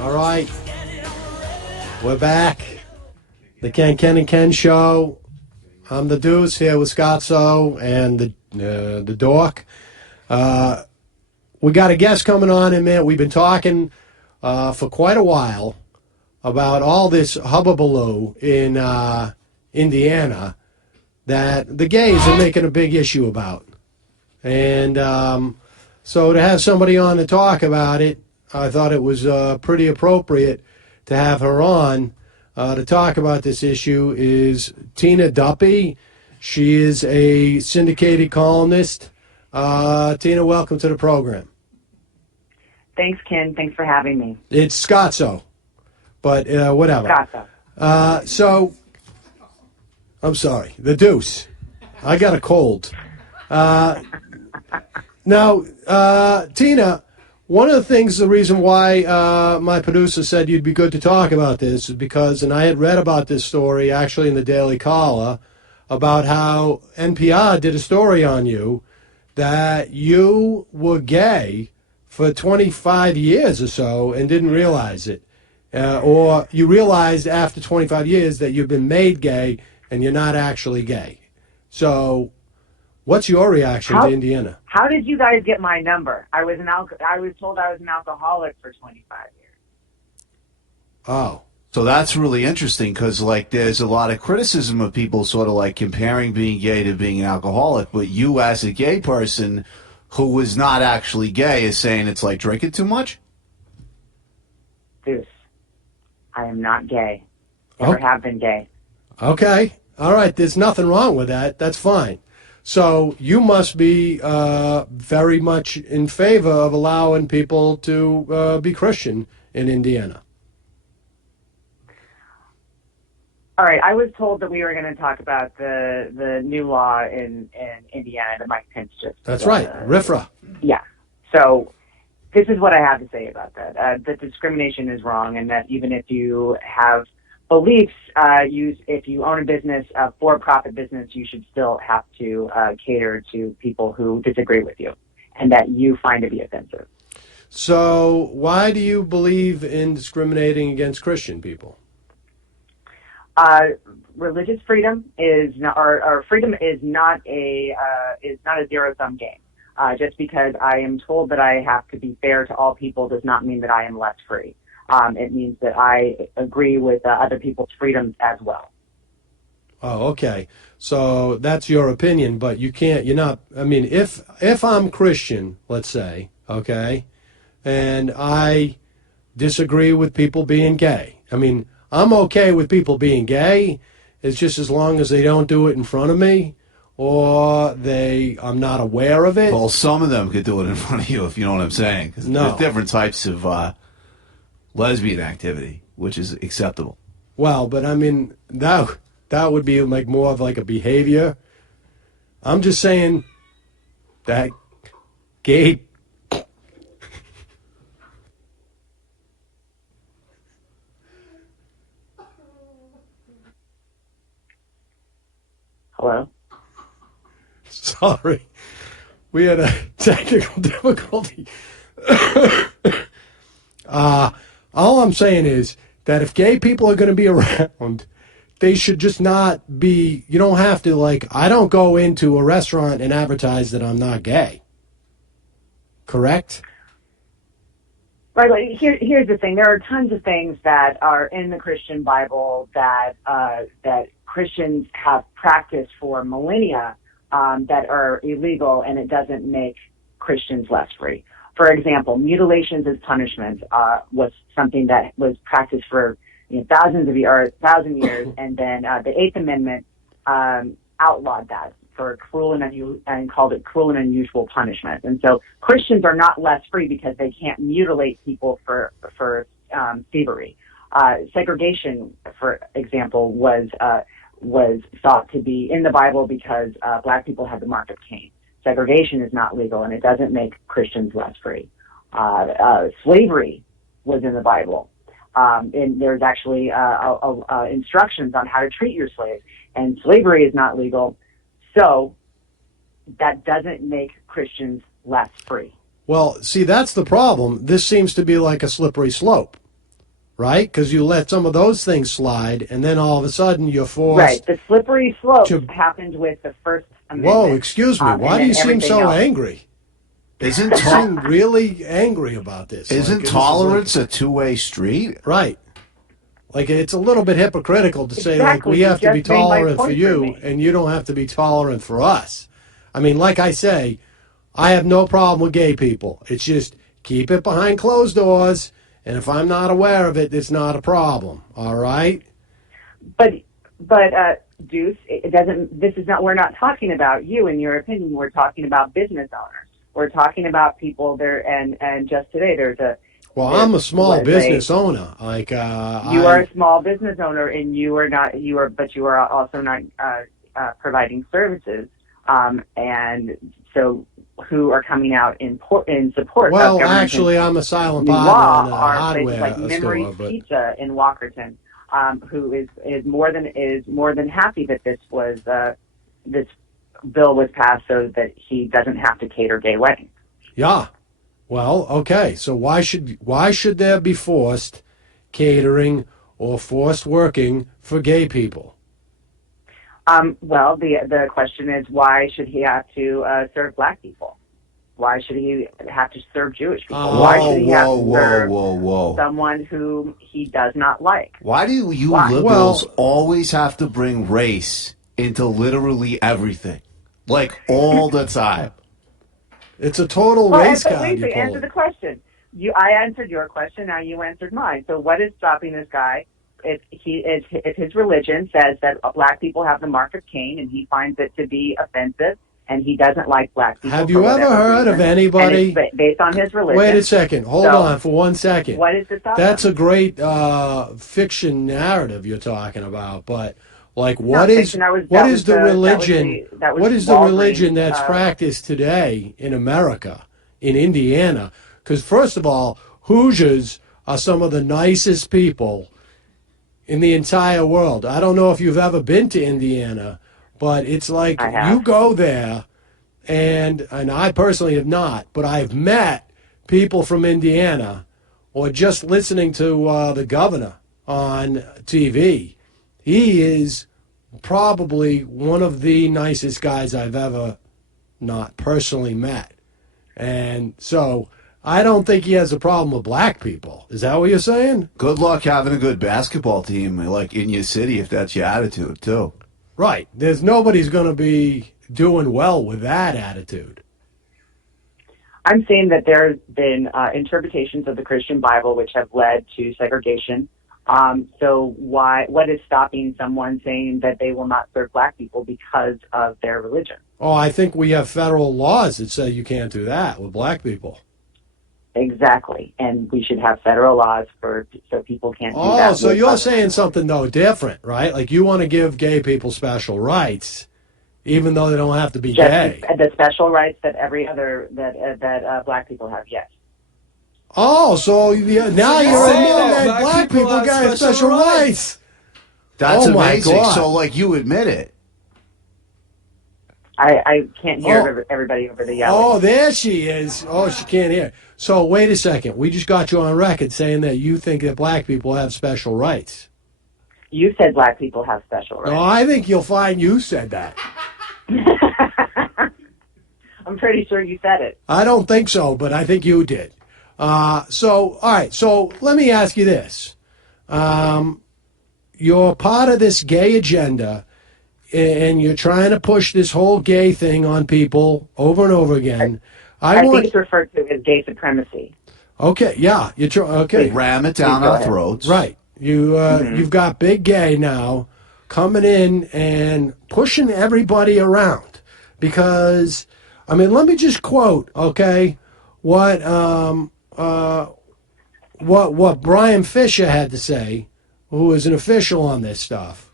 All right, we're back. The Ken and Ken Show. I'm the Deuce here with Scotzo and the Dork. We got a guest coming on in a minute. We've been talking for quite a while about all this hubbubaloo in Indiana that the gays are making a big issue about. And so to have somebody on to talk about it, I thought it was pretty appropriate to have her on to talk about this issue is Tina Duppy. She is a syndicated columnist. Tina, welcome to the program. Thanks, Ken. Thanks for having me. It's Scotzo, but whatever. Scotzo. So, I'm sorry, the Deuce. I got a cold. Now, Tina, one of the things, the reason why my producer said you'd be good to talk about this is because, and I had read about this story actually in the Daily Caller, about how NPR did a story on you that you were gay for 25 years or so and didn't realize it. Or you realized after 25 years that you've been made gay and you're not actually gay. So what's your reaction to Indiana? How did you guys get my number? I was told I was an alcoholic for 25 years. Oh. So that's really interesting because, like, there's a lot of criticism of people sort of like comparing being gay to being an alcoholic. But you, as a gay person who was not actually gay, is saying it's like drinking too much? Deuce, I am not gay. Never have been gay. Okay. All right. There's nothing wrong with that. That's fine. So you must be very much in favor of allowing people to be Christian in Indiana. All right. I was told that we were going to talk about the new law in Indiana that Mike Pence just. That's right. RFRA. Yeah. So this is what I have to say about that. That discrimination is wrong, and that even if you have beliefs, if you own a business, a for-profit business, you should still have to cater to people who disagree with you and that you find to be offensive. So why do you believe in discriminating against Christian people? Religious freedom is not, or freedom is not a zero-sum game. Just because I am told that I have to be fair to all people does not mean that I am less free. It means that I agree with other people's freedoms as well. Oh, okay. So that's your opinion, but you're not, I mean, if I'm Christian, let's say, okay, and I disagree with people being gay, I mean, I'm okay with people being gay. It's just as long as they don't do it in front of me or I'm not aware of it. Well, some of them could do it in front of you, if you know what I'm saying. 'Cause there's different types of lesbian activity, which is acceptable. Well, but I mean, that would be like more of like a behavior. I'm just saying that gay. Hello? Sorry. We had a technical difficulty. All I'm saying is that if gay people are going to be around, they should just not be, you don't have to, like, I don't go into a restaurant and advertise that I'm not gay. Correct? Right. Like, here's the thing. There are tons of things that are in the Christian Bible that Christians have practiced for millennia that are illegal, and it doesn't make Christians less free. For example, mutilations as punishment was something that was practiced for thousand years, and then the Eighth Amendment outlawed that for cruel and called it cruel and unusual punishment. And so Christians are not less free because they can't mutilate people for thievery. Segregation, for example, was thought to be in the Bible because black people had the mark of Cain. Segregation is not legal, and it doesn't make Christians less free. Slavery was in the Bible. And there's actually instructions on how to treat your slaves. And slavery is not legal, so that doesn't make Christians less free. Well, see, that's the problem. This seems to be like a slippery slope. right? Because you let some of those things slide, and then all of a sudden you're forced. Right. The slippery slope happened with the First Amendment. Whoa, excuse me. Why do you seem so angry? Isn't You seem really angry about this. Isn't tolerance a two-way street? Right. Like, it's a little bit hypocritical to say, like, we have to be tolerant for you, and you don't have to be tolerant for us. I mean, like I say, I have no problem with gay people. It's just keep it behind closed doors, and if I'm not aware of it, it's not a problem. All right? But Deuce, it doesn't. This is not. We're not talking about you and your opinion. We're talking about business owners. We're talking about people there. And just today, there's a. Well, I'm a small business owner. Like you are a small business owner, and you are not. You are, but you are also not providing services. And so, who are coming out in support? Well, of actually, I'm a silent law partner in a are hardware places like Memory store, but Pizza in Walkerton, who is more than happy that this bill was passed so that he doesn't have to cater gay weddings. yeah. Well, okay. So why should there be forced catering or forced working for gay people? Well, the question is, why should he have to serve black people? Why should he have to serve Jewish people? Why should he have to serve someone whom he does not like? Why do you liberals always have to bring race into literally everything? Like, all the time. It's a total race card. Wait, answer the question. I answered your question, now you answered mine. So what is stopping this guy? If his religion says that black people have the mark of Cain, and he finds it to be offensive, and he doesn't like black people. Have you ever heard of anybody? Based on his religion. Wait a second. Hold on for 1 second. What is the stop? That's a great fiction narrative you're talking about, but like, what is the religion that's practiced today in America, in Indiana? Because first of all, Hoosiers are some of the nicest people in the entire world. I don't know if you've ever been to Indiana, but it's like you go there, and I personally have not, but I've met people from Indiana, or just listening to the governor on TV. He is probably one of the nicest guys I've ever not personally met. And so I don't think he has a problem with black people. Is that what you're saying? Good luck having a good basketball team like in your city if that's your attitude, too. Right. Nobody's going to be doing well with that attitude. I'm saying that there's been interpretations of the Christian Bible which have led to segregation. So what is stopping someone saying that they will not serve black people because of their religion? Oh, I think we have federal laws that say you can't do that with black people. Exactly. And we should have federal laws so people can't do that. Oh, so you're saying something, though, different, right? Like you want to give gay people special rights, even though they don't have to be gay. The special rights that that black people have, yes. Oh, so now you're admitting that black people got special rights. That's amazing. So, like, you admit it. I can't hear everybody over the yelling. Oh, there she is. Oh, she can't hear. So, wait a second. We just got you on record saying that you think that black people have special rights. You said black people have special rights. No, I think you'll find you said that. I'm pretty sure you said it. I don't think so, but I think you did. All right. So, let me ask you this. You're part of this gay agenda, and you're trying to push this whole gay thing on people over and over again. I think it's referred to as gay supremacy. Okay, yeah. Okay. Ram it down our throats. Right. You've got big gay now coming in and pushing everybody around. Because, I mean, let me just quote, okay, what Brian Fisher had to say, who is an official on this stuff.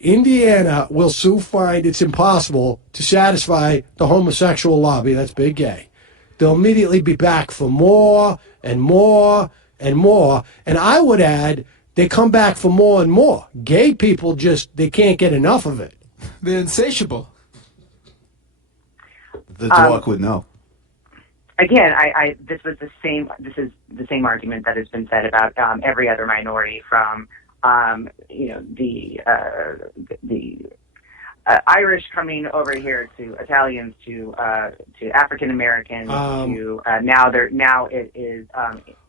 Indiana will soon find it's impossible to satisfy the homosexual lobby. That's big gay. They'll immediately be back for more and more and more. And I would add, they come back for more and more. Gay people they can't get enough of it. They're insatiable. The dog would know. again, this is the same argument that has been said about every other minority, from the Irish coming over here to Italians to African Americans to now it is.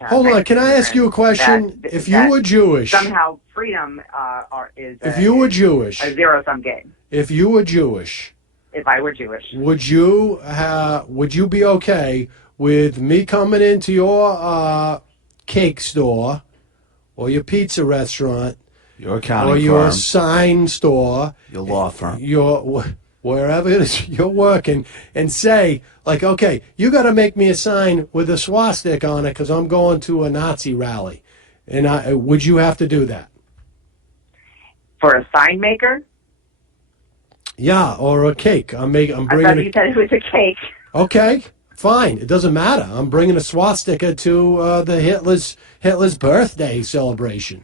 Hold on, can I ask you a question? If you were Jewish, somehow freedom is if you were Jewish, a zero-sum game. If you were Jewish, if I were Jewish, would you be okay with me coming into your cake store or your pizza restaurant? Your accounting or your firm, sign store, your law firm, wherever it is you're working, and say, like, okay, you got to make me a sign with a swastika on it because I'm going to a Nazi rally. And would you have to do that? For a sign maker? Yeah, or a cake. I'm bringing. I thought you said it was a cake. Okay, fine. It doesn't matter. I'm bringing a swastika to the Hitler's birthday celebration.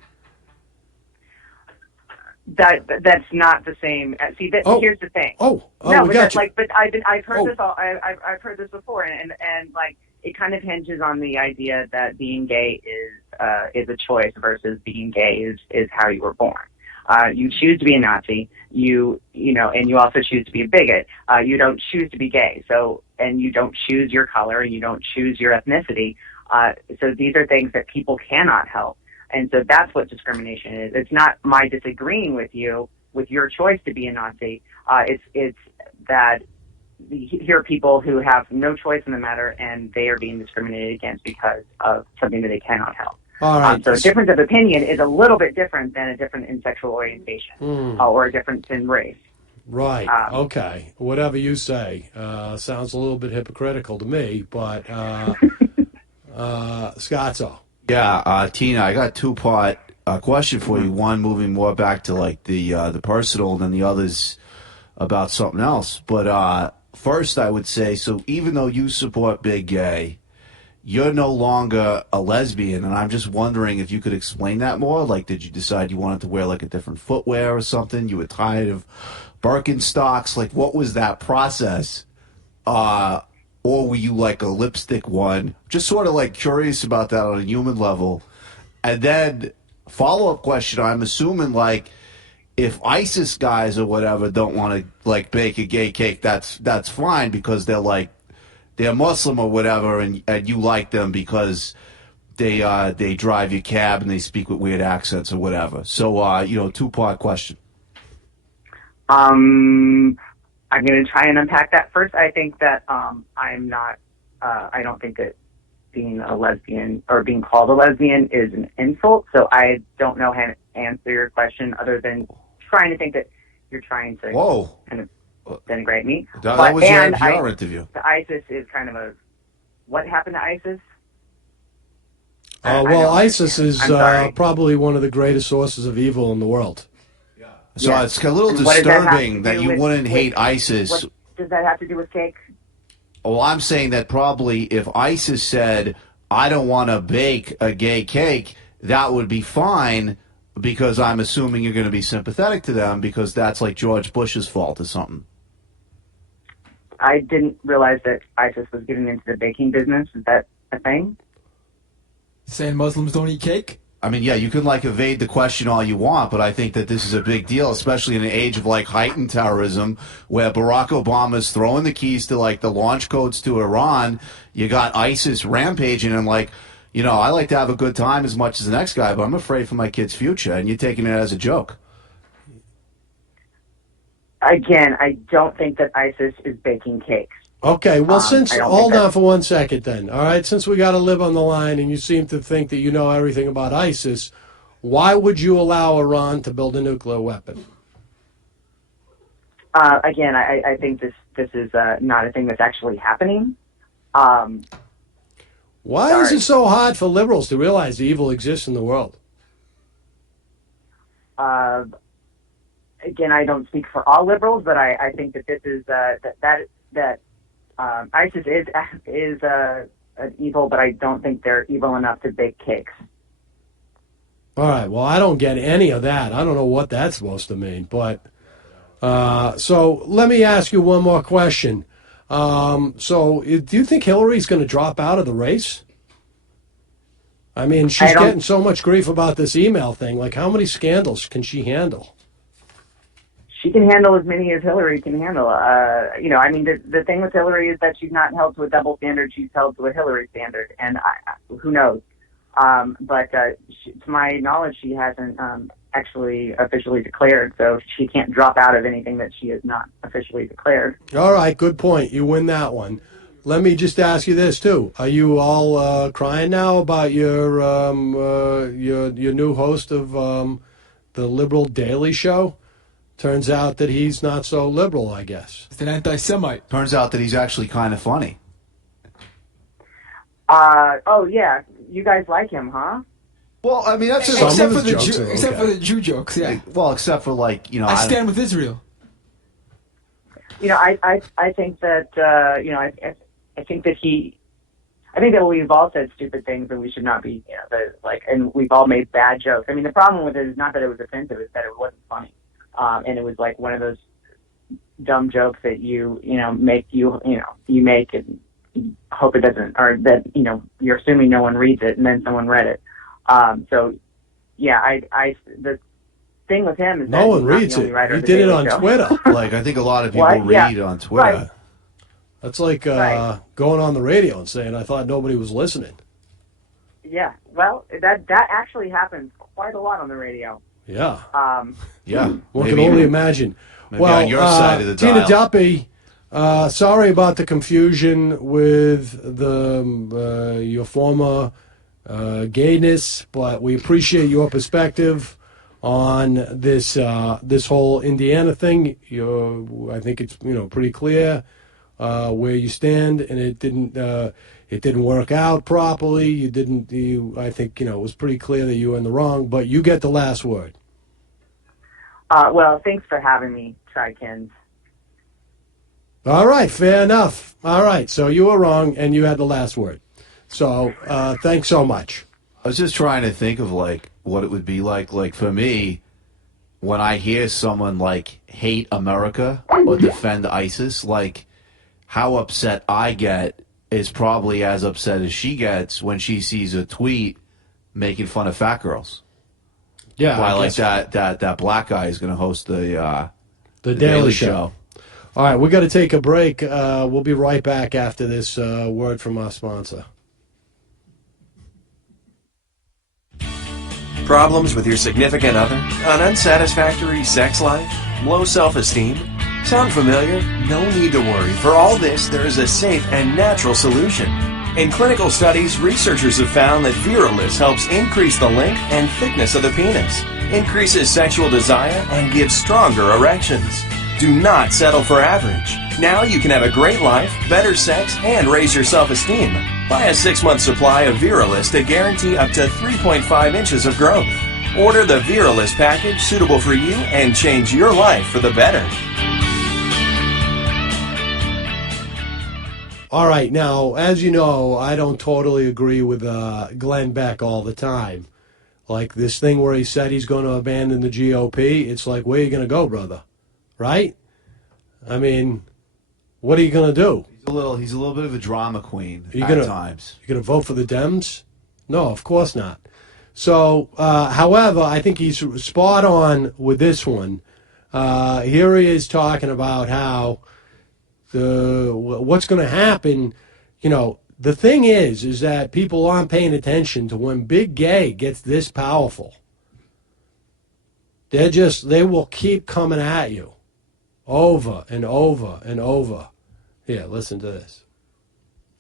That's not the same. See, here's the thing. No, but got you. But I've heard this all. I've heard this before, and like it kind of hinges on the idea that being gay is a choice versus being gay is how you were born. You choose to be a Nazi. You know, and you also choose to be a bigot. You don't choose to be gay. So, and you don't choose your color, and you don't choose your ethnicity. So these are things that people cannot help. And so that's what discrimination is. It's not my disagreeing with you, with your choice to be a Nazi. It's that here are people who have no choice in the matter, and they are being discriminated against because of something that they cannot help. All right. So a difference of opinion is a little bit different than a difference in sexual orientation or a difference in race. Right. Okay. Whatever you say. Sounds a little bit hypocritical to me, but Scotzo. Yeah, Tina, I got a two-part question for you. One, moving more back to like the personal, than the others about something else. But first, I would say, so even though you support Big Gay, you're no longer a lesbian, and I'm just wondering if you could explain that more. Like, did you decide you wanted to wear like a different footwear or something? You were tired of Birkenstocks? Like, what was that process? Or were you like a lipstick one? Just sort of like curious about that on a human level. And then follow-up question, I'm assuming like if ISIS guys or whatever don't want to like bake a gay cake, that's fine because they're Muslim or whatever, and you like them because they drive your cab and they speak with weird accents or whatever. So two-part question. I'm going to try and unpack that first. I think that I'm not. I don't think that being a lesbian or being called a lesbian is an insult. So I don't know how to answer your question other than trying to think that you're trying to kind of denigrate me. That was your NPR interview. The ISIS is kind of a. What happened to ISIS? ISIS is probably one of the greatest sources of evil in the world. So it's a little disturbing that you wouldn't hate ISIS. What does that have to do with cake? Well, I'm saying that probably if ISIS said, I don't want to bake a gay cake, that would be fine because I'm assuming you're going to be sympathetic to them because that's like George Bush's fault or something. I didn't realize that ISIS was getting into the baking business. Is that a thing? Saying Muslims don't eat cake? I mean, yeah, you can like evade the question all you want, but I think that this is a big deal, especially in an age of like heightened terrorism where Barack Obama's throwing the keys to like the launch codes to Iran. You got ISIS rampaging and like, I like to have a good time as much as the next guy, but I'm afraid for my kid's future, and you're taking it as a joke. Again, I don't think that ISIS is baking cakes. Okay, well, hold on for 1 second then. All right, since we got to live on the line and you seem to think that you know everything about ISIS, why would you allow Iran to build a nuclear weapon? Again, I think this is not a thing that's actually happening. Why is it so hard for liberals to realize evil exists in the world? Again, I don't speak for all liberals, but I think that this is that ISIS is an evil, but I don't think they're evil enough to bake cakes. All right. Well, I don't get any of that. I don't know what that's supposed to mean. But so let me ask you one more question. So do you think Hillary's going to drop out of the race? I mean, she's getting so much grief about this email thing. Like, how many scandals can she handle? She can handle as many as Hillary can handle. I mean, the thing with Hillary is that she's not held to a double standard. She's held to a Hillary standard. And who knows? But to my knowledge, she hasn't actually officially declared, so she can't drop out of anything that she has not officially declared. All right, good point. You win that one. Let me just ask you this too: are you all crying now about your new host of the liberal Daily Show? Turns out that he's not so liberal, I guess. He's an anti-Semite. Turns out that he's actually kind of funny. Oh yeah, you guys like him, huh? Well, I mean, that's just, Except for the okay. Jew jokes, yeah. well, except for like, I stand with Israel. I think that I think that we've all said stupid things and we should not be, and we've all made bad jokes. I mean, the problem with it is not that it was offensive; it's that it wasn't funny, and it was like one of those dumb jokes that you make and hope it doesn't, or that you're assuming no one reads it and then someone read it. So yeah, the thing with him is no one reads it. He did it on Twitter. Like, I think a lot of people read on Twitter. Right. That's like going on the radio and saying, "I thought nobody was listening." Yeah, well, that actually happens quite a lot on the radio. Yeah. Yeah. One can only imagine. Well, on your side of the Tina dial. Duppy, sorry about the confusion with your former gayness, but we appreciate your perspective on this whole Indiana thing. I think it's pretty clear where you stand, and it didn't work out properly. I think it was pretty clear that you were in the wrong, but you get the last word. Well, thanks for having me, Trikins. All right, fair enough. All right, so you were wrong, and you had the last word. So thanks so much. I was just trying to think of like what it would be like for me when I hear someone like hate America or defend ISIS, like how upset I get is probably as upset as she gets when she sees a tweet making fun of fat girls. Yeah, why like that black guy is going to host the Daily Show. All right, we got to take a break. We'll be right back after this word from our sponsor. Problems with your significant other? An unsatisfactory sex life? Low self-esteem? Sound familiar? No need to worry. For all this, there is a safe and natural solution. In clinical studies, researchers have found that Viralis helps increase the length and thickness of the penis, increases sexual desire, and gives stronger erections. Do not settle for average. Now you can have a great life, better sex, and raise your self-esteem. Buy a 6-month supply of Viralis to guarantee up to 3.5 inches of growth. Order the Viralis package suitable for you and change your life for the better. All right, now, as you know, I don't totally agree with Glenn Beck all the time. Like this thing where he said he's going to abandon the GOP, it's like, where are you going to go, brother? Right? I mean, what are you going to do? He's a little bit of a drama queen at times. You going to vote for the Dems? No, of course not. So, however, I think he's spot on with this one. Here he is talking about how what's going to happen. The thing is that people aren't paying attention to when Big Gay gets this powerful. They will keep coming at you over and over and over. Here, listen to this.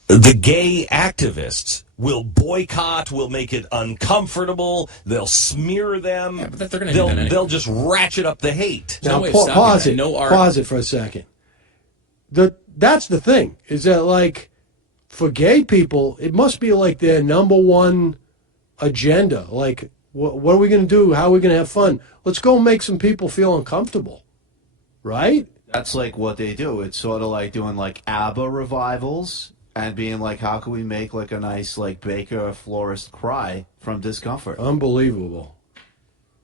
The gay activists will boycott, will make it uncomfortable, they'll smear them, Yeah, but they're gonna do that anyway. They'll just ratchet up the hate. Now, no way of stopping pause that. it. No art. Pause it for a second. That's the thing, is that, like, for gay people, it must be, like, their number one agenda. Like, what are we going to do? How are we going to have fun? Let's go make some people feel uncomfortable. Right? That's like what they do. It's sort of like doing like ABBA revivals and being like, how can we make like a nice like baker florist cry from discomfort? Unbelievable.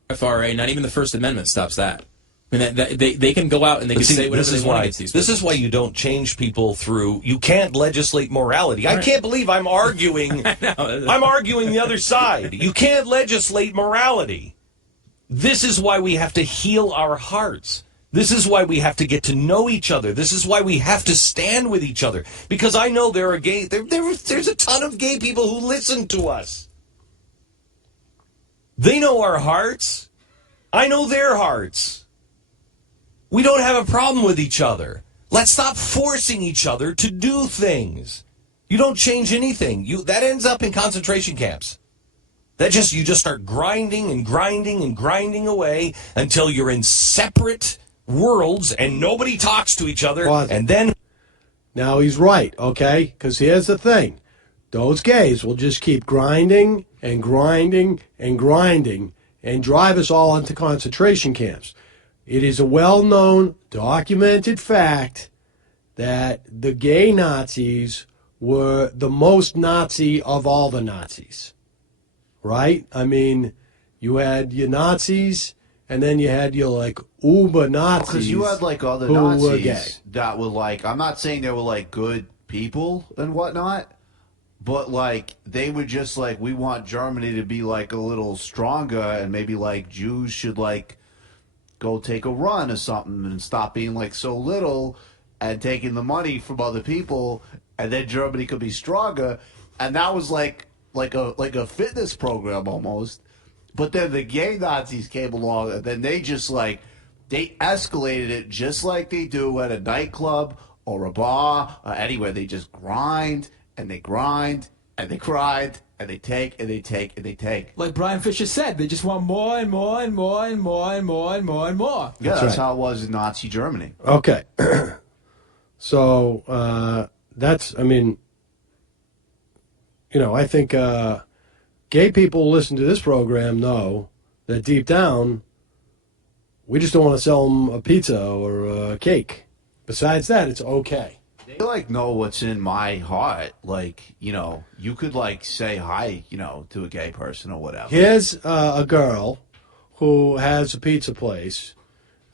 FRA, not even the First Amendment stops that. I mean, they can go out and they can say whatever they want against these people. This is why you don't change people through. You can't legislate morality. Right. I can't believe I'm arguing. I'm arguing the other side. You can't legislate morality. This is why we have to heal our hearts. This is why we have to get to know each other. This is why we have to stand with each other. Because I know there are gay. There's a ton of gay people who listen to us. They know our hearts. I know their hearts. We don't have a problem with each other. Let's stop forcing each other to do things. You don't change anything. That ends up in concentration camps. You just start grinding and grinding and grinding away until you're in separate worlds and nobody talks to each other. And then now he's right, okay? Because here's the thing. Those gays will just keep grinding and grinding and grinding and drive us all into concentration camps. It is a well-known, documented fact that the gay Nazis were the most Nazi of all the Nazis, right? I mean, you had your Nazis, and then you had your, like, uber Nazis. Because you had, like, other Nazis that were, like, I'm not saying they were, like, good people and whatnot, but, like, they were just, like, we want Germany to be, like, a little stronger, and maybe, like, Jews should, like, go take a run or something and stop being like so little and taking the money from other people, and then Germany could be stronger. And that was like a fitness program almost. But then the gay Nazis came along, and then they just they escalated it just like they do at a nightclub or a bar or anywhere. They just grind and they grind and they grind. And they take, and they take, and they take. Like Brian Fisher said, they just want more and more and more and more and more and more and more. Yeah, that's how it was in Nazi Germany. Okay. So, I mean, I think gay people who listen to this program know that deep down, we just don't want to sell them a pizza or a cake. Besides that, it's okay. They know what's in my heart. You could say hi, to a gay person or whatever. Here's a girl who has a pizza place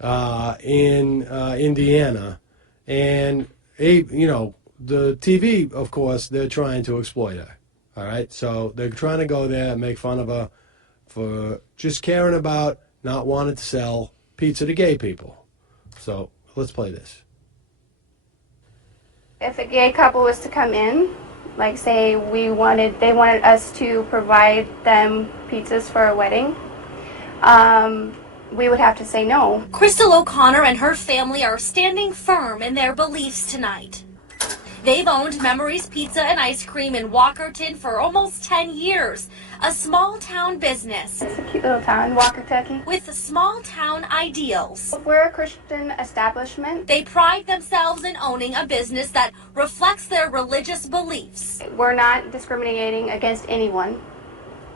in Indiana, and the TV, of course, they're trying to exploit her. All right, so they're trying to go there and make fun of her for just caring about not wanting to sell pizza to gay people. So let's play this. If a gay couple was to come in, like say they wanted us to provide them pizzas for a wedding, we would have to say no. Crystal O'Connor and her family are standing firm in their beliefs tonight. They've owned Memories Pizza and Ice Cream in Walkerton for almost 10 years, a small-town business. It's a cute little town, Walkertucky. With small-town ideals. We're a Christian establishment. They pride themselves in owning a business that reflects their religious beliefs. We're not discriminating against anyone.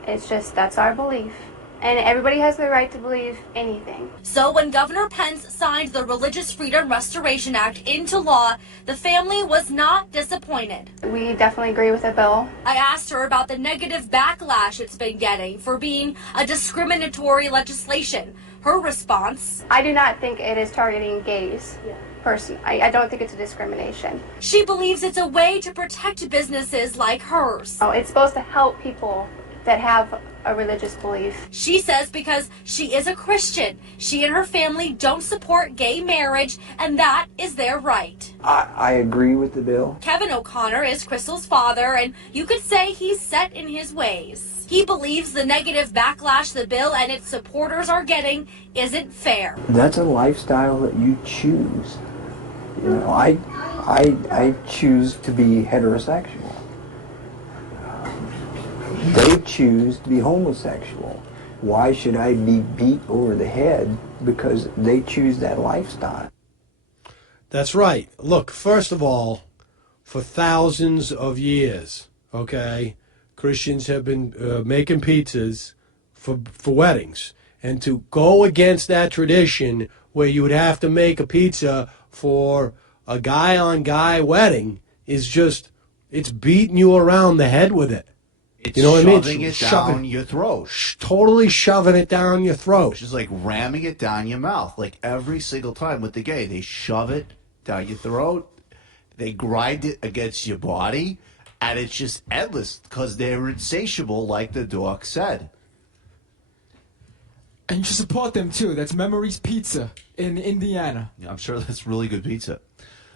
It's just that's our belief. And everybody has the right to believe anything. So when Governor Pence signed the Religious Freedom Restoration Act into law, the family was not disappointed. We definitely agree with the bill. I asked her about the negative backlash it's been getting for being a discriminatory legislation. Her response: I do not think it is targeting gays. I don't think it's a discrimination. She believes it's a way to protect businesses like hers. Oh, it's supposed to help people that have a religious belief. She says because she is a Christian, she and her family don't support gay marriage, and that is their right. I agree with the bill. Kevin O'Connor is Crystal's father, and you could say he's set in his ways. He believes the negative backlash the bill and its supporters are getting isn't fair. That's a lifestyle that you choose. I choose to be heterosexual. They choose to be homosexual. Why should I be beat over the head because they choose that lifestyle? That's right. Look, first of all, for thousands of years, okay, Christians have been making pizzas for weddings. And to go against that tradition where you would have to make a pizza for a guy-on-guy wedding is just, it's beating you around the head with it. It's You know what I mean? shoving it down your throat. Totally shoving it down your throat. Just like ramming it down your mouth. Like every single time with the gay. They shove it down your throat. They grind it against your body. And it's just endless because they're insatiable, like the dork said. And you should support them too. That's Memories Pizza in Indiana. Yeah, I'm sure that's really good pizza.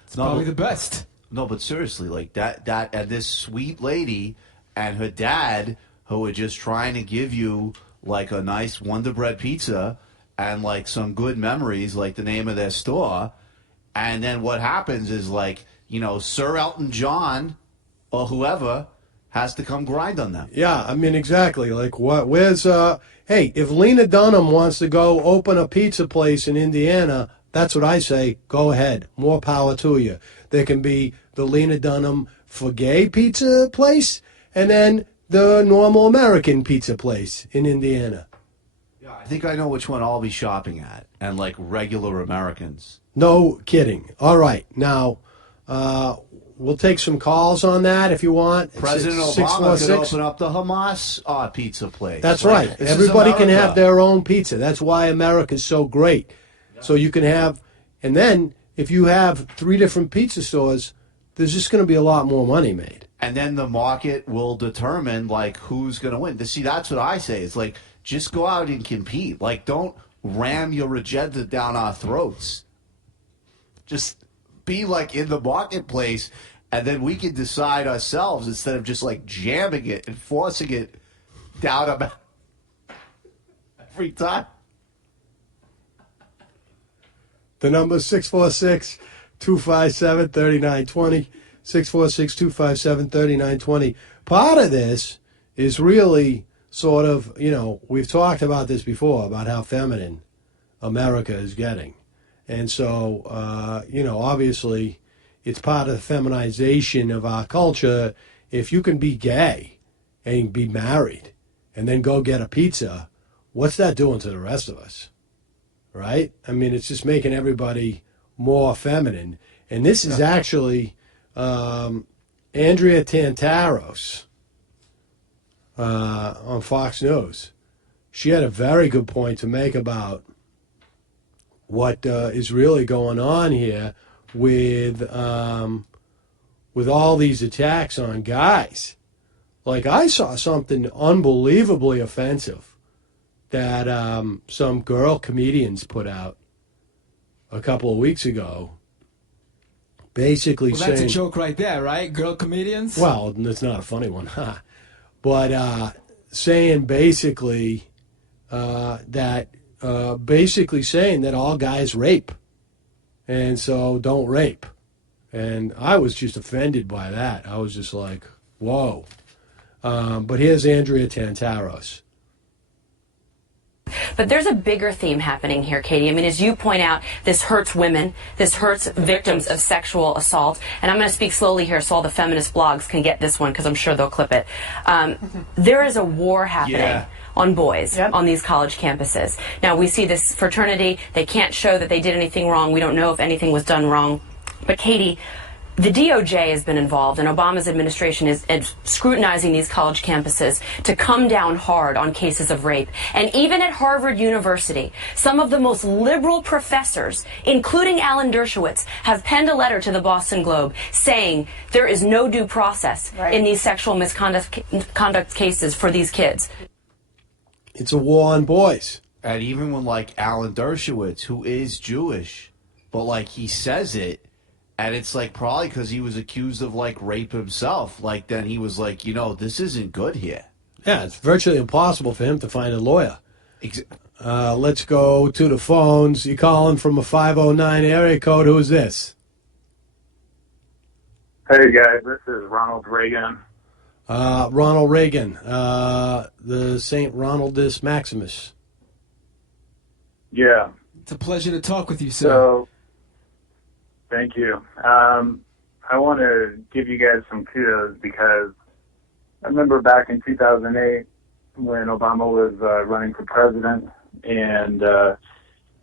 It's probably the best. No, but seriously, like that and this sweet lady and her dad who are just trying to give you like a nice Wonder Bread pizza and like some good memories, like the name of their store. And then what happens is like, you know, Sir Elton John or whoever has to come grind on them. Yeah, I mean, exactly. Like, where's, hey, if Lena Dunham wants to go open a pizza place in Indiana, that's what I say. Go ahead. More power to you. There can be the Lena Dunham for gay pizza place and then the normal American pizza place in Indiana. Yeah, I think I know which one I'll be shopping at. And like regular Americans. No kidding. All right. Now, we'll take some calls on that if you want. President Obama could open up the Hamas pizza place. That's right. Everybody can have their own pizza. That's why America's so great. Yeah. So you can have, and then if you have 3 different pizza stores, there's just going to be a lot more money made. And then the market will determine, like, who's going to win. See, that's what I say. It's like, just go out and compete. Like, don't ram your agenda down our throats. Just be, like, in the marketplace, and then we can decide ourselves instead of just, like, jamming it and forcing it down about every time. The number is 646-257-3920. 646-257-3920. Part of this is really sort of, you know, we've talked about this before, about how feminine America is getting. And so, you know, obviously it's part of the feminization of our culture. If you can be gay and be married and then go get a pizza, what's that doing to the rest of us? Right? I mean, it's just making everybody more feminine. And this is actually Andrea Tantaros on Fox News. She had a very good point to make about what is really going on here with all these attacks on guys. Like, I saw something unbelievably offensive that some girl comedians put out a couple of weeks ago. Basically that's saying, a joke right there, right? Girl comedians? Well, it's not a funny one. But saying basically basically saying that all guys rape. And so don't rape. And I was just offended by that. I was just like, whoa. But here's Andrea Tantaros. But there's a bigger theme happening here, Katie. I mean, as you point out, this hurts women. This hurts victims of sexual assault. And I'm going to speak slowly here so all the feminist blogs can get this one because I'm sure they'll clip it. There is a war happening on boys on these college campuses. Now, we see this fraternity. They can't show that they did anything wrong. We don't know if anything was done wrong. But, Katie, the DOJ has been involved, and Obama's administration is scrutinizing these college campuses to come down hard on cases of rape. And even at Harvard University, some of the most liberal professors, including Alan Dershowitz, have penned a letter to the Boston Globe saying there is no due process in these sexual misconduct cases for these kids. It's a war on boys. And even when, like, Alan Dershowitz, who is Jewish, but, like, he says it, and it's, like, probably because he was accused of, like, rape himself. Like, then he was like, you know, this isn't good here. Yeah, it's virtually impossible for him to find a lawyer. Let's go to the phones. You calling from a 509 area code. Who's this? Hey, guys. This is Ronald Reagan. Ronald Reagan, the St. Ronaldus Maximus. Yeah. It's a pleasure to talk with you, sir. So, thank you. I want to give you guys some kudos because I remember back in 2008 when Obama was running for president, and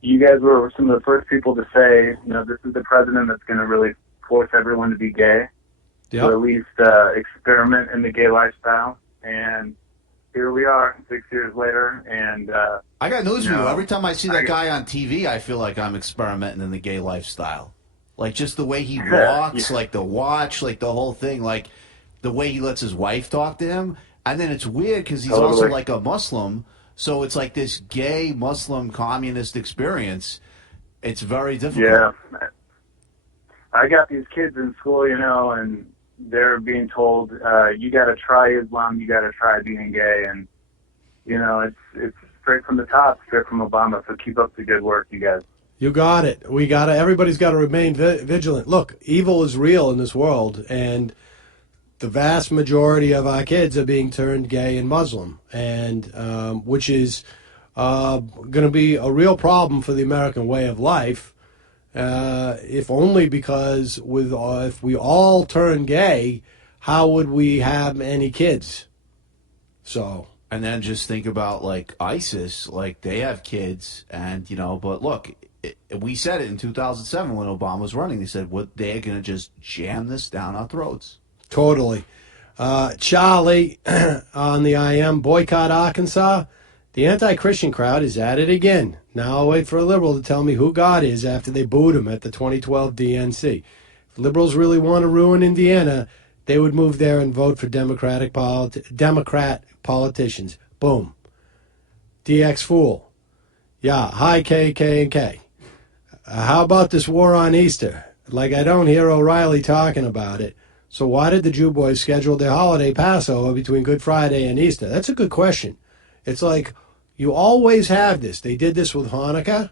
you guys were some of the first people to say, you know, this is the president that's going to really force everyone to be gay, or at least experiment in the gay lifestyle. and here we are 6 years later. And I got news for you. Every time I see that I- guy on TV, I feel like I'm experimenting in the gay lifestyle. Like, just the way he walks, like the watch, like the whole thing, like the way he lets his wife talk to him. And then it's weird because he's also like a Muslim, so it's like this gay Muslim communist experience. It's very difficult. Yeah. I got these kids in school, and they're being told, you got to try Islam, you got to try being gay. And, it's straight from the top, straight from Obama. So keep up the good work, you guys. You got it. Everybody's got to remain vigilant. Look, evil is real in this world, and the vast majority of our kids are being turned gay and Muslim, and which is going to be a real problem for the American way of life, if only because if we all turn gay, how would we have any kids? So. And then just think about, like, ISIS, like, they have kids, and, but look, we said it in 2007 when Obama was running. They said, they're going to just jam this down our throats. Totally. Charlie on the IM, boycott Arkansas. The anti-Christian crowd is at it again. Now I'll wait for a liberal to tell me who God is after they booed him at the 2012 DNC. If liberals really want to ruin Indiana, they would move there and vote for Democrat politicians. Boom. DX fool. Yeah, hi K, K, and K. How about this war on Easter? Like, I don't hear O'Reilly talking about it. So why did the Jew boys schedule their holiday Passover between Good Friday and Easter? That's a good question. It's like, you always have this. They did this with Hanukkah,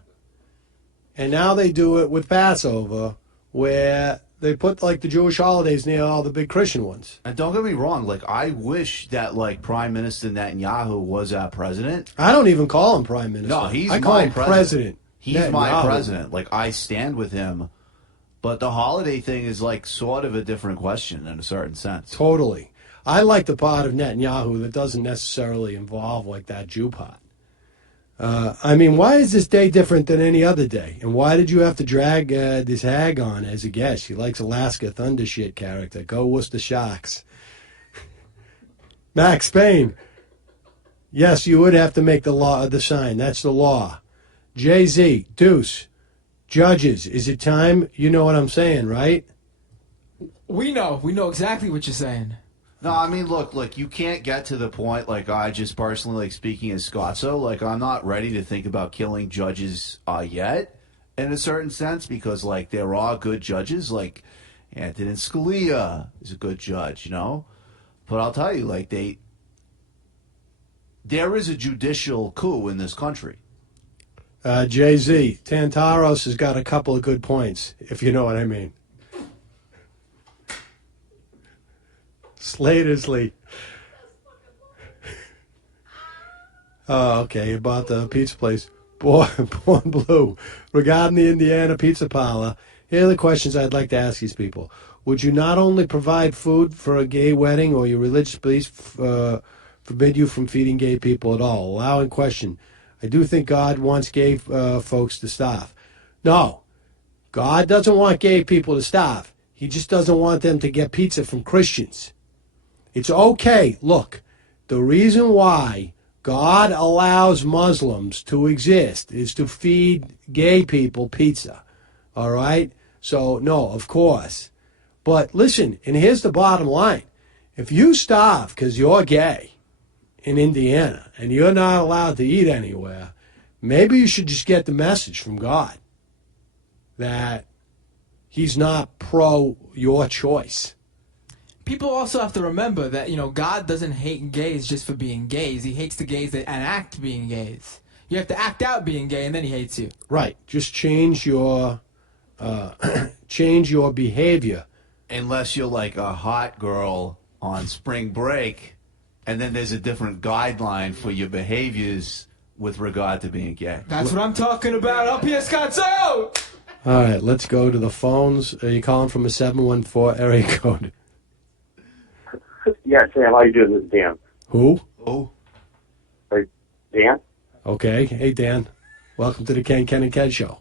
and now they do it with Passover, where they put, like, the Jewish holidays near all the big Christian ones. And don't get me wrong, like, I wish that, like, Prime Minister Netanyahu was our president. I don't even call him Prime Minister. No, he's I call my him President. He's Netanyahu. my president. Like, I stand with him. But the holiday thing is, like, sort of a different question in a certain sense. Totally. I like the part of Netanyahu that doesn't necessarily involve, like, that Jew part. I mean, why is this day different than any other day? And why did you have to drag this hag on as a guest? She likes Alaska Thunder shit character. Go Worcester Sharks. Max Spain. Yes, you would have to make the sign. That's the law. Jay-Z, Deuce, judges, is it time? You know what I'm saying, right? We know exactly what you're saying. No, I mean, look, you can't get to the point, like, I just personally, like, speaking as Scotzo, like, I'm not ready to think about killing judges yet, in a certain sense, because, like, there are good judges, like, Antonin Scalia is a good judge, But I'll tell you, like, there is a judicial coup in this country. Jay-Z, Tantaros has got a couple of good points, if you know what I mean. Slatersley. Oh, okay, about the pizza place. Born Blue. Regarding the Indiana Pizza Parlor, here are the questions I'd like to ask these people. Would you not only provide food for a gay wedding, or your religious beliefs forbid you from feeding gay people at all? Allowing question. I do think God wants gay folks to starve. No, God doesn't want gay people to starve. He just doesn't want them to get pizza from Christians. It's okay. Look, the reason why God allows Muslims to exist is to feed gay people pizza. All right? So, no, of course. But listen, and here's the bottom line. If you starve because you're gay in Indiana and you're not allowed to eat anywhere, maybe you should just get the message from God that he's not pro your choice. People also have to remember that, God doesn't hate gays just for being gays. He hates the gays that enact being gays. You have to act out being gay, and then he hates you. Right. Just change your behavior. Unless you're like a hot girl on spring break, and then there's a different guideline for your behaviors with regard to being gay. That's what I'm talking about. Up here, Scott. All right, let's go to the phones. Are you calling from a 714 area code? Yeah, Sam, how you doing? This is Dan. Who? Oh. Hey, Dan? Okay. Hey, Dan. Welcome to the Ken and Ken Show.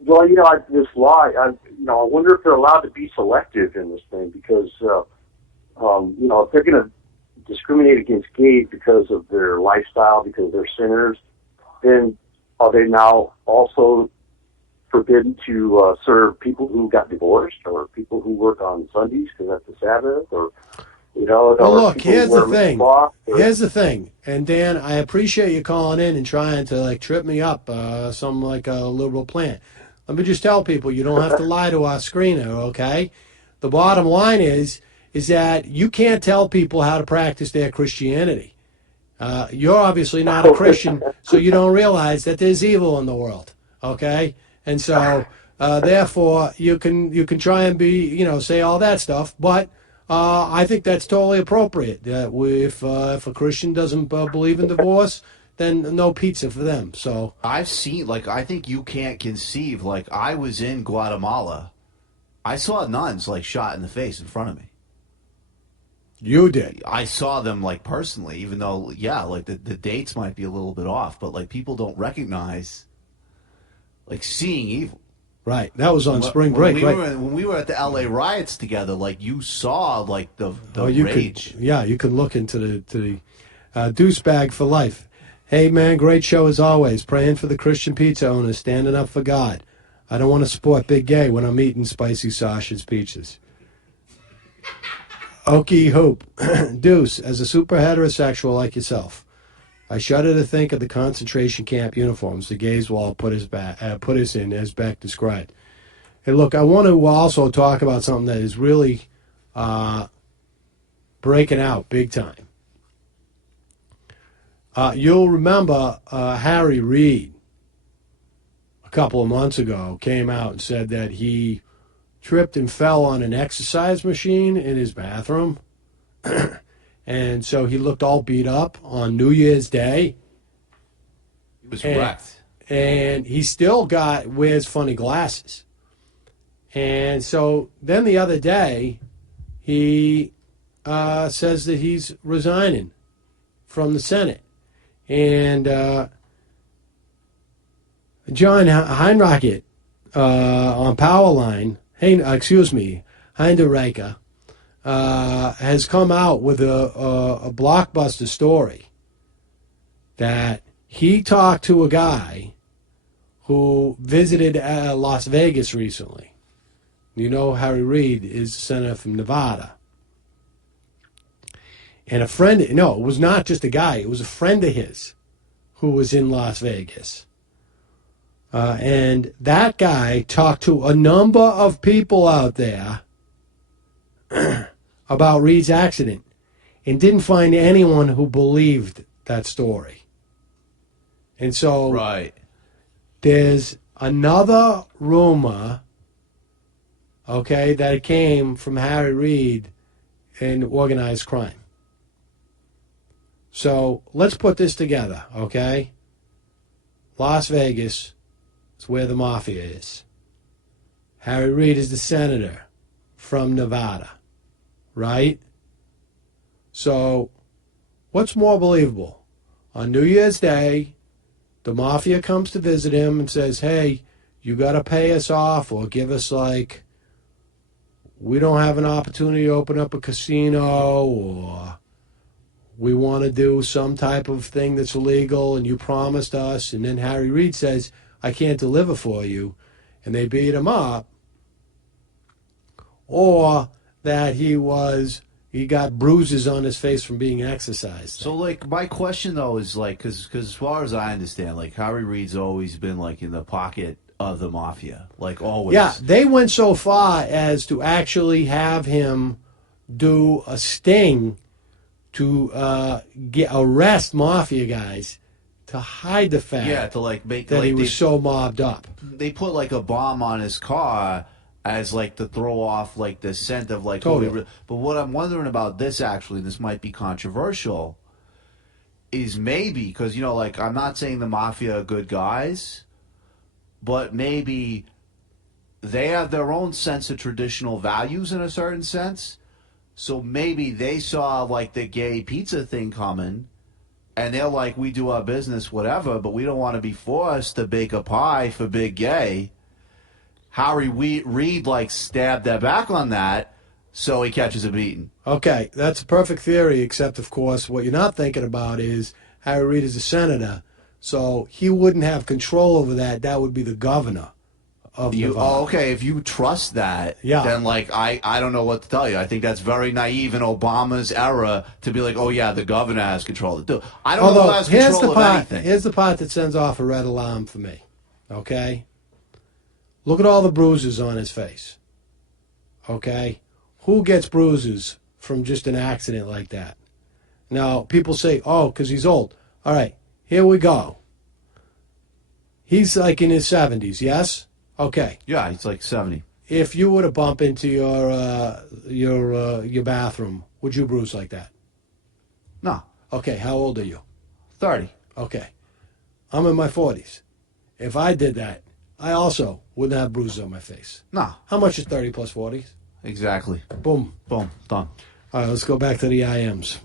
Well, this law, I wonder if they're allowed to be selective in this thing, because if they're going to discriminate against gays because of their lifestyle, because they're sinners, then are they now also forbidden to serve people who got divorced or people who work on Sundays because that's the Sabbath, or Well, or look, people here's who the wear thing. cloth, or- Here's the thing. And Dan, I appreciate you calling in and trying to like trip me up, some like a liberal plant. Let me just tell people you don't have to lie to our screener, okay? The bottom line is that you can't tell people how to practice their Christianity. You're obviously not a Christian, so you don't realize that there's evil in the world, okay? And so, therefore, you can try and be, say all that stuff, but I think that's totally appropriate. If a Christian doesn't believe in divorce, then no pizza for them. So I've seen, I think you can't conceive, I was in Guatemala. I saw nuns, shot in the face in front of me. You did. I saw them, personally, even though, the dates might be a little bit off, but, people don't recognize, seeing evil. Right. That was on spring break, right? When we were at the L.A. riots together, you saw, the you rage. You could look into the deuce bag for life. Hey, man, great show as always. Praying for the Christian pizza owners, standing up for God. I don't want to support Big Gay when I'm eating spicy sausage pizzas. Okie hoop. Deuce, as a super heterosexual like yourself, I shudder to think of the concentration camp uniforms the gays will all put us in, as Beck described. Hey, look, I want to also talk about something that is really breaking out big time. You'll remember Harry Reid a couple of months ago came out and said that he tripped and fell on an exercise machine in his bathroom. And so he looked all beat up on New Year's Day. He was wrecked. And he still wears funny glasses. And so then the other day, he says that he's resigning from the Senate. And John Heinrocket on Powerline, Heinderreicher, has come out with a blockbuster story that he talked to a guy who visited Las Vegas recently. You know, Harry Reid is a senator from Nevada. And it was not just a guy, it was a friend of his who was in Las Vegas. And that guy talked to a number of people out there about Reid's accident and didn't find anyone who believed that story. And so there's another rumor, that it came from Harry Reid in organized crime. So let's put this together, okay? Las Vegas is where the mafia is. Harry Reid is the senator from Nevada, right? So what's more believable? On New Year's Day, the mafia comes to visit him and says, hey, you got to pay us off or give us we don't have an opportunity to open up a casino, or we want to do some type of thing that's illegal and you promised us. And then Harry Reid says, I can't deliver for you. And they beat him up. Or that he got bruises on his face from being exercised. So, my question, though, is, because as far as I understand, Harry Reid's always been, in the pocket of the mafia, always. Yeah, they went so far as to actually have him do a sting to arrest mafia guys to hide the fact that he was so mobbed up. They put, a bomb on his car as to throw off the scent of Totally. But what I'm wondering about this, actually, and this might be controversial, is maybe because I'm not saying the mafia are good guys, but maybe they have their own sense of traditional values in a certain sense. So maybe they saw the gay pizza thing coming, and they're like, we do our business, whatever, but we don't want to be forced to bake a pie for Big Gay. Harry Reid stabbed their back on that, so he catches a beating. Okay, that's a perfect theory, except, of course, what you're not thinking about is Harry Reid is a senator, so he wouldn't have control over that. That would be the governor of Nevada. Oh, okay, if you trust that, then, like, I don't know what to tell you. I think that's very naive in Obama's era to be like, oh, yeah, the governor has control. I don't know who has control of anything. Here's the part that sends off a red alarm for me, okay? Look at all the bruises on his face, okay? Who gets bruises from just an accident like that? Now, people say, oh, because he's old. All right, here we go. He's like in his 70s, yes? Okay. Yeah, he's like 70. If you were to bump into your bathroom, would you bruise like that? No. Okay, how old are you? 30. Okay. I'm in my 40s. If I did that, I also wouldn't have bruises on my face. No. How much is 30 plus 40? Exactly. Boom. Boom. Done. All right, let's go back to the IMs.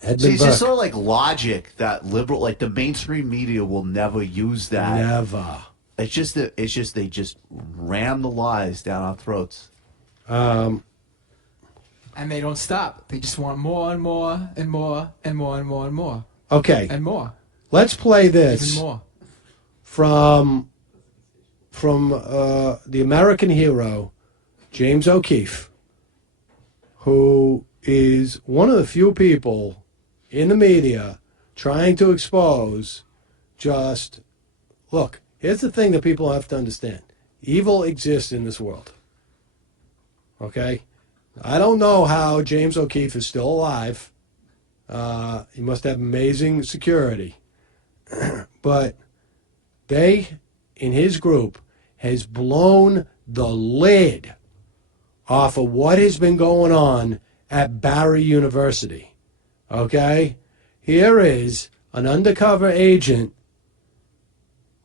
See, it's just sort of like logic that liberal, like the mainstream media will never use that. Never. It's just they just ram the lies down our throats. And they don't stop. They just want more and more and more and more and more and more. Okay. And more. Let's play this. Even more. From the American hero, James O'Keefe, who is one of the few people in the media trying to expose just, look, here's the thing that people have to understand. Evil exists in this world. Okay? I don't know how James O'Keefe is still alive. He must have amazing security. But they, in his group, has blown the lid off of what has been going on at Barry University. Okay? Here is an undercover agent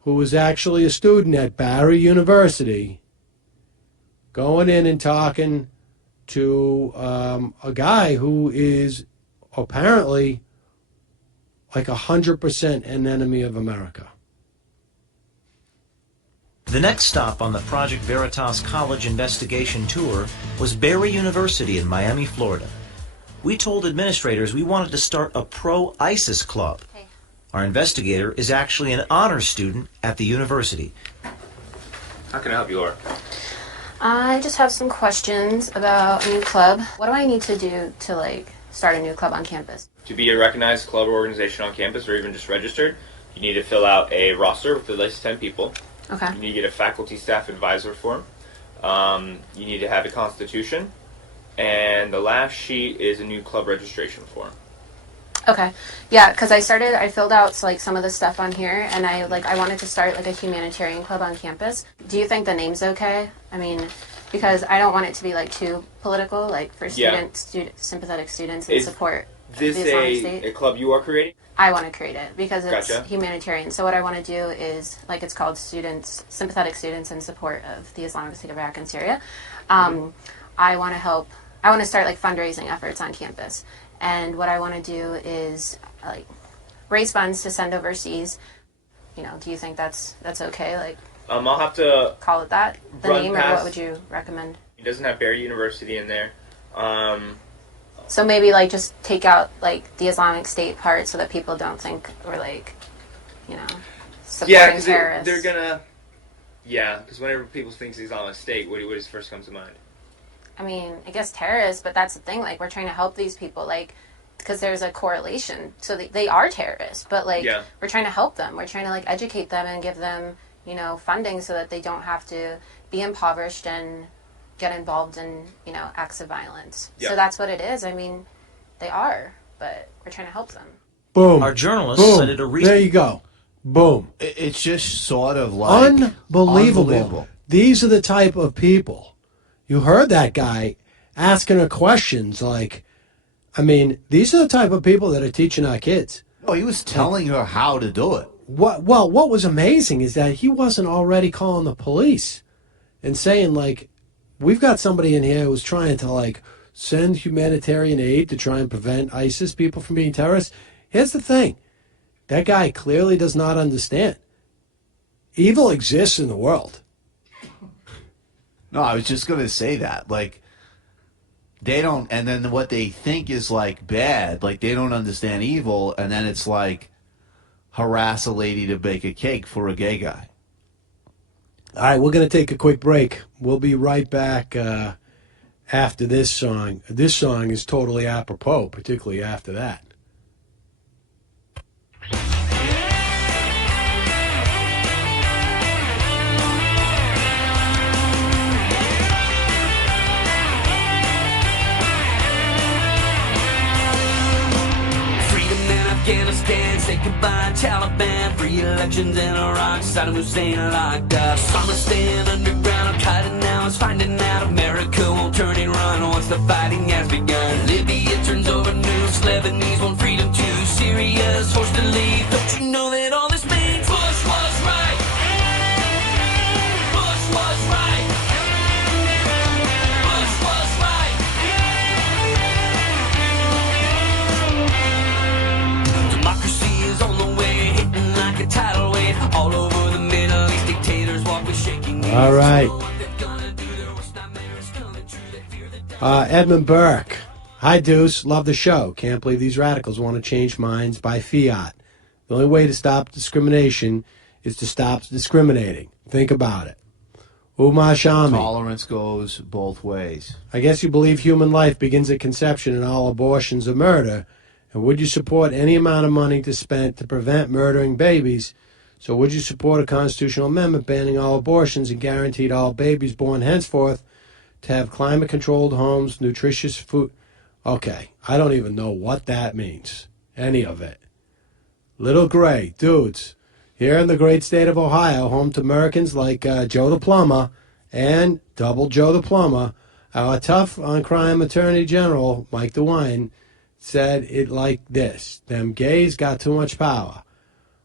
who was actually a student at Barry University going in and talking to a guy who is apparently like 100% an enemy of America. The next stop on the Project Veritas College investigation tour was Barry University in Miami, Florida. We told administrators we wanted to start a pro-ISIS club. Okay. Our investigator is actually an honors student at the university. How can I help you, Laura? I just have some questions about a new club. What do I need to do to, start a new club on campus? To be a recognized club or organization on campus, or even just registered, you need to fill out a roster with at least 10 people. Okay. You need to get a faculty staff advisor form. You need to have a constitution. And the last sheet is a new club registration form. Okay. Yeah, because I filled out some of the stuff on here, and I wanted to start a humanitarian club on campus. Do you think the name's okay? I mean, because I don't want it to be too political, for sympathetic students and support the Islamic State. A club you are creating? I want to create it because it's Gotcha. humanitarian. So what I want to do is, it's called Sympathetic Students in Support of the Islamic State of Iraq and Syria. I want to help. I want to start fundraising efforts on campus. And what I want to do is raise funds to send overseas. Do you think that's okay? I'll have to call it that, the name, or what would you recommend? It doesn't have Barry University in there. So maybe just take out the Islamic State part so that people don't think we're supporting terrorists. They're gonna. Yeah, because whenever people think Islamic State, what does first come to mind? I mean, I guess terrorists, but that's the thing. We're trying to help these people, because there's a correlation. So they are terrorists, but we're trying to help them. We're trying to educate them and give them, funding so that they don't have to be impoverished and get involved in, acts of violence. Yep. So that's what it is. I mean, they are, but we're trying to help them. Boom. Our journalists Boom. cited a There you go. Boom. It's just sort of Unbelievable. These are the type of people. You heard that guy asking her questions these are the type of people that are teaching our kids. Oh, he was telling her how to do it. What was amazing is that he wasn't already calling the police and saying, we've got somebody in here who's trying to, send humanitarian aid to try and prevent ISIS people from being terrorists. Here's the thing. That guy clearly does not understand. Evil exists in the world. No, I was just going to say that. they don't, and then what they think is like bad, like they don't understand evil, and then it's like harass a lady to bake a cake for a gay guy. All right, we're going to take a quick break. We'll be right back after this song. This song is totally apropos, particularly after that. Afghanistan, say goodbye Taliban, free elections in Iraq, Saddam Hussein locked up. Some are staying underground, Al-Qaeda now is finding out America won't turn and run once the fighting has begun. Libya turns over nukes, Lebanese want freedom too, Syria is forced to leave. Don't you know that all this means Bush was right? Bush was right. Bush was right. Democracy is on the way, hitting like a tidal wave. All over the Middle East, dictators walk with shaking knees. All right. Edmund Burke. Hi, Deuce. Love the show. Can't believe these radicals want to change minds by fiat. The only way to stop discrimination is to stop discriminating. Think about it. Umar Shami. Tolerance goes both ways. I guess you believe human life begins at conception and all abortions are murder. And would you support any amount of money to spend to prevent murdering babies? So would you support a constitutional amendment banning all abortions and guaranteed all babies born henceforth to have climate-controlled homes, nutritious food? Okay, I don't even know what that means. Any of it. Little Gray, dudes, here in the great state of Ohio, home to Americans like Joe the Plumber and Double Joe the Plumber, our tough on crime Attorney General, Mike DeWine, said it like this: them gays got too much power.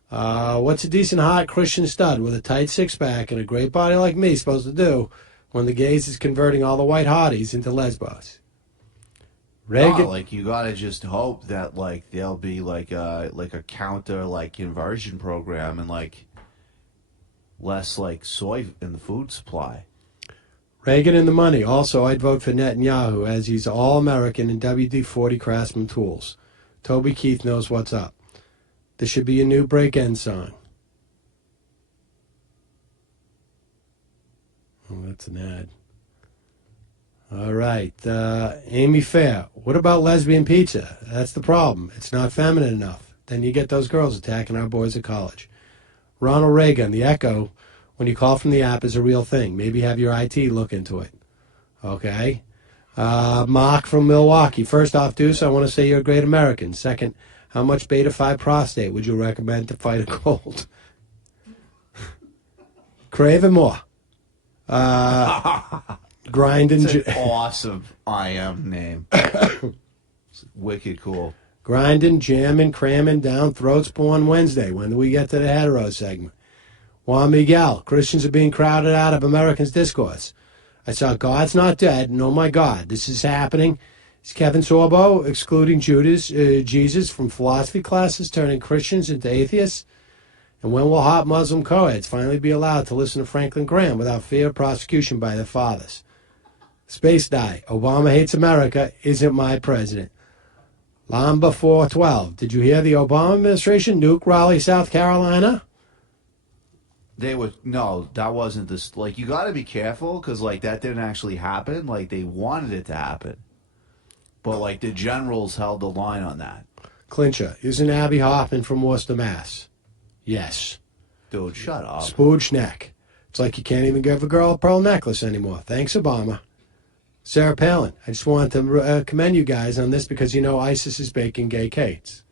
What's a decent hot Christian stud with a tight six-pack and a great body like me supposed to do when the gays is converting all the white hotties into lesbos? Reagan, No, like you gotta just hope that like there'll be like a counter like conversion program and like less like soy in the food supply. Reagan and the money. Also, I'd vote for Netanyahu as he's all-American in WD-40 Craftsman tools. Toby Keith knows what's up. This should be a new break-in song. Oh, that's an ad. All right. Amy Fair. What about lesbian pizza? That's the problem. It's not feminine enough. Then you get those girls attacking our boys at college. Ronald Reagan, the Echo, when you call from the app, is a real thing. Maybe have your IT look into it. Okay. Mark from Milwaukee. First off, Deuce, I want to say you're a great American. Second, how much beta 5 prostate would you recommend to fight a cold? Craving more. Grinding. It's an awesome I am name. It's wicked cool. Grinding, jamming, cramming down throats born Wednesday. When do we get to the hetero segment? Juan Miguel. Christians are being crowded out of Americans' discourse. I saw God's Not Dead, and oh my God, this is happening. Is Kevin Sorbo excluding Jesus from philosophy classes, turning Christians into atheists? And when will hot Muslim co-eds finally be allowed to listen to Franklin Graham without fear of prosecution by their fathers? Space Die. Obama hates America. Isn't my president. Lamba 412. Did you hear the Obama administration nuke Raleigh, South Carolina? No, that wasn't this. Like, you got to be careful because, like, that didn't actually happen. Like, they wanted it to happen. But, like, the generals held the line on that. Clincher. Isn't Abby Hoffman from Worcester, Mass? Yes. Dude, shut up. Spooge neck. It's like you can't even give a girl a pearl necklace anymore. Thanks, Obama. Sarah Palin. I just wanted to commend you guys on this because, you know, ISIS is baking gay cakes.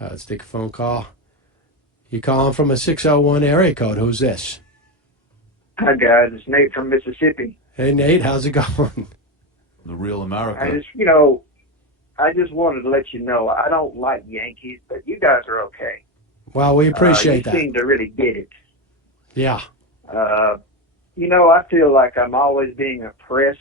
Let's take a phone call. You calling from a 601 area code. Who's this? Hi, guys. It's Nate from Mississippi. Hey, Nate. How's it going? The real America. I just wanted to let you know, I don't like Yankees, but you guys are okay. Well, we appreciate that. You seem to really get it. Yeah. I feel like I'm always being oppressed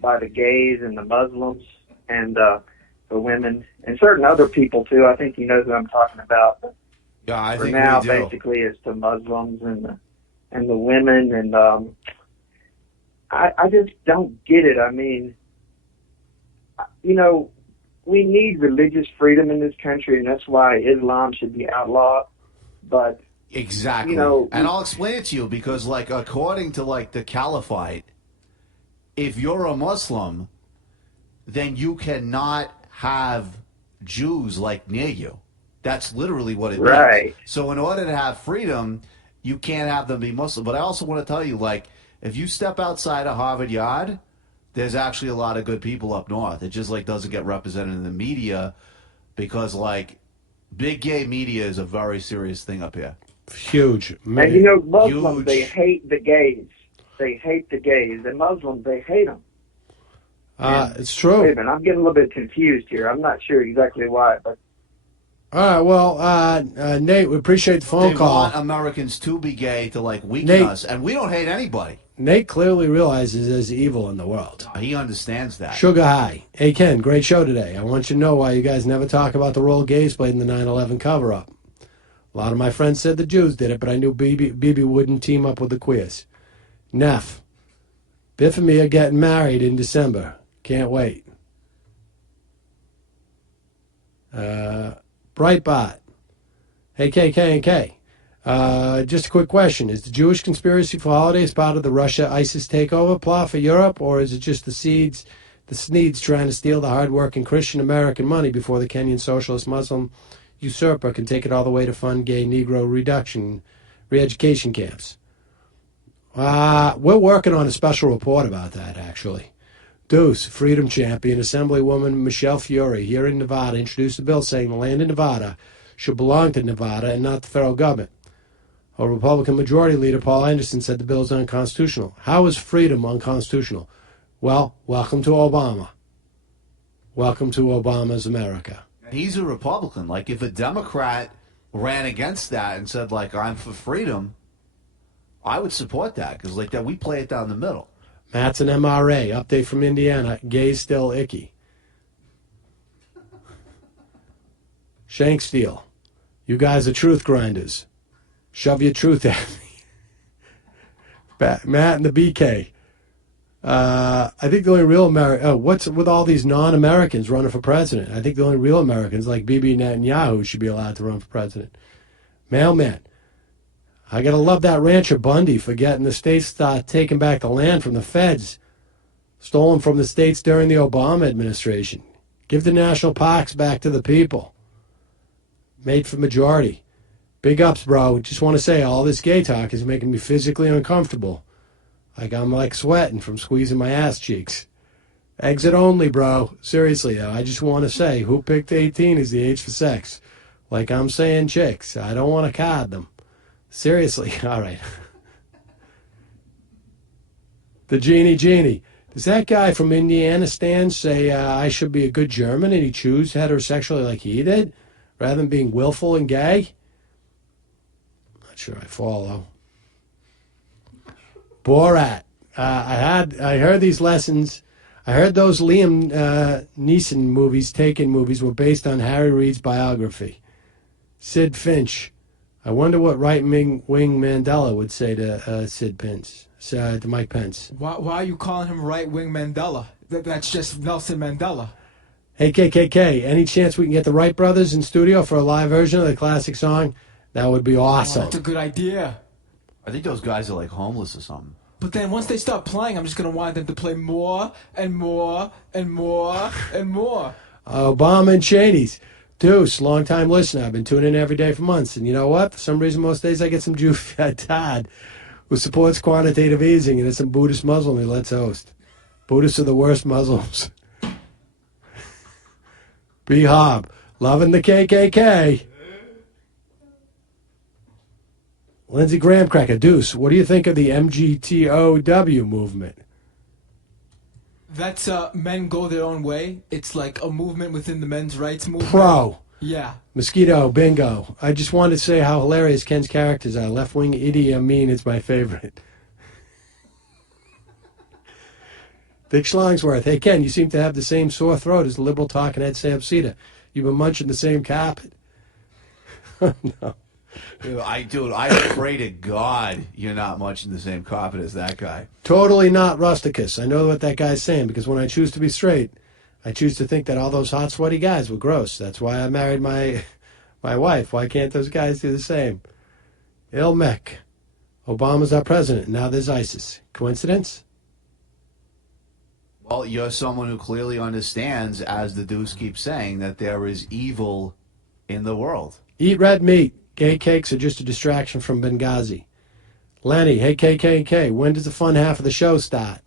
by the gays and the Muslims and the women and certain other people, too. I think you know who I'm talking about. Yeah, I For think now, we do. basically, it's the Muslims and the women, and I just don't get it. I mean, you know, we need religious freedom in this country, and that's why Islam should be outlawed. But Exactly. you know, and I'll explain it to you because, like, according to, like, the Caliphate, if you're a Muslim, then you cannot have Jews, like, near you. That's literally what it Right. means. So in order to have freedom, you can't have them be Muslim. But I also want to tell you, like, if you step outside of Harvard Yard, there's actually a lot of good people up north. It just, like, doesn't get represented in the media because, like, big gay media is a very serious thing up here. Huge. and you know, Muslims, Huge. they hate the gays. They hate the gays. The Muslims, they hate them. It's true. Wait a minute, I'm getting a little bit confused here. I'm not sure exactly why, but All right, well, Nate, we appreciate the phone They call. want Americans to be gay to, like, weaken Nate- us, and we don't hate anybody. Nate clearly realizes there's evil in the world. He understands that. Sugar high. Hey, Ken, great show today. I want you to know why you guys never talk about the role gays played in the 9/11 cover-up. A lot of my friends said the Jews did it, but I knew BB wouldn't team up with the queers. Neff, Biff and me are getting married in December. Can't wait. Breitbart. Hey, KK&K. Just a quick question. Is the Jewish conspiracy for holidays part of the Russia-ISIS takeover plot for Europe, or is it just the Sneeds trying to steal the hard-working Christian American money before the Kenyan socialist Muslim usurper can take it all the way to fund gay Negro re-education camps? We're working on a special report about that, actually. Deuce, Freedom Champion, Assemblywoman Michelle Fiore here in Nevada introduced a bill saying the land in Nevada should belong to Nevada and not the federal government. A Republican Majority Leader, Paul Anderson, said the bill is unconstitutional. How is freedom unconstitutional? Well, welcome to Obama. Welcome to Obama's America. He's a Republican. Like, if a Democrat ran against that and said, like, I'm for freedom, I would support that because, like, that we play it down the middle. Matt's an MRA. Update from Indiana. Gay's still icky. Shank Steel. You guys are truth grinders. Shove your truth at me. Matt and the BK. I think the only real American... what's with all these non-Americans running for president? I think the only real Americans, like Bibi Netanyahu, should be allowed to run for president. Mailman. I gotta love that rancher Bundy for getting the states taking back the land from the feds, stolen from the states during the Obama administration. Give the national parks back to the people. Made for majority. Big ups, bro. Just want to say all this gay talk is making me physically uncomfortable. Like I'm like sweating from squeezing my ass cheeks. Exit only, bro. Seriously, though, I just want to say, who picked 18 as the age for sex? Like I'm saying chicks. I don't want to card them. Seriously, all right. The Genie. Does that guy from Indiana stand say I should be a good German and he choose heterosexually like he did, rather than being willful and gay? Not sure I follow. Borat. I heard these lessons. I heard those Liam Neeson movies, Taken movies, were based on Harry Reid's biography. Sid Finch. I wonder what right-wing Mandela would say to Sid Pence, to Mike Pence. Why are you calling him right-wing Mandela? That's just Nelson Mandela. Hey, KKK, any chance we can get the Wright brothers in studio for a live version of the classic song? That would be awesome. Oh, that's a good idea. I think those guys are, like, homeless or something. But then once they start playing, I'm just going to want them to play more and more and more and more. Obama and Cheney's. Deuce, long-time listener. I've been tuning in every day for months. And you know what? For some reason, most days I get some Jew Todd who supports quantitative easing, and it's some Buddhist Muslim he lets host. Buddhists are the worst Muslims. B-Hob, loving the KKK. Lindsey Graham Cracker, Deuce, what do you think of the MGTOW movement? That's Men Go Their Own Way. It's like a movement within the men's rights movement. Pro. Yeah. Mosquito, bingo. I just wanted to say how hilarious Ken's characters are. Left-wing Idi Amin is my favorite. Dick Schlongsworth, hey Ken, you seem to have the same sore throat as the liberal talking head Sam Cedar. You've been munching the same carpet. No. Dude, I pray to God you're not much in the same carpet as that guy. Totally not rusticus. I know what that guy's saying because when I choose to be straight, I choose to think that all those hot, sweaty guys were gross. That's why I married my wife. Why can't those guys do the same? Ilmek. Obama's our president. Now there's ISIS. Coincidence? Well, you're someone who clearly understands, as the Deuce keeps saying, that there is evil in the world. Eat red meat. Gay cakes are just a distraction from Benghazi. Lenny, hey KKK, when does the fun half of the show start?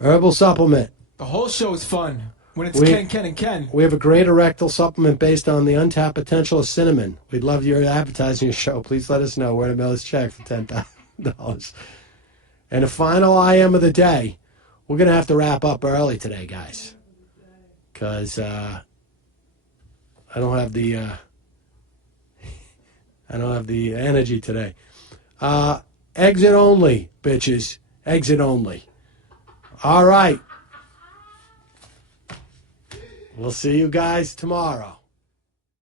Herbal supplement. The whole show is fun when it's Ken, and Ken. We have a great erectile supplement based on the untapped potential of cinnamon. We'd love your advertising your show. Please let us know where to mail this check for $10,000. And the final I am of the day. We're going to have to wrap up early today, guys, because I don't have the energy today. Exit only, bitches. Exit only. All right. We'll see you guys tomorrow.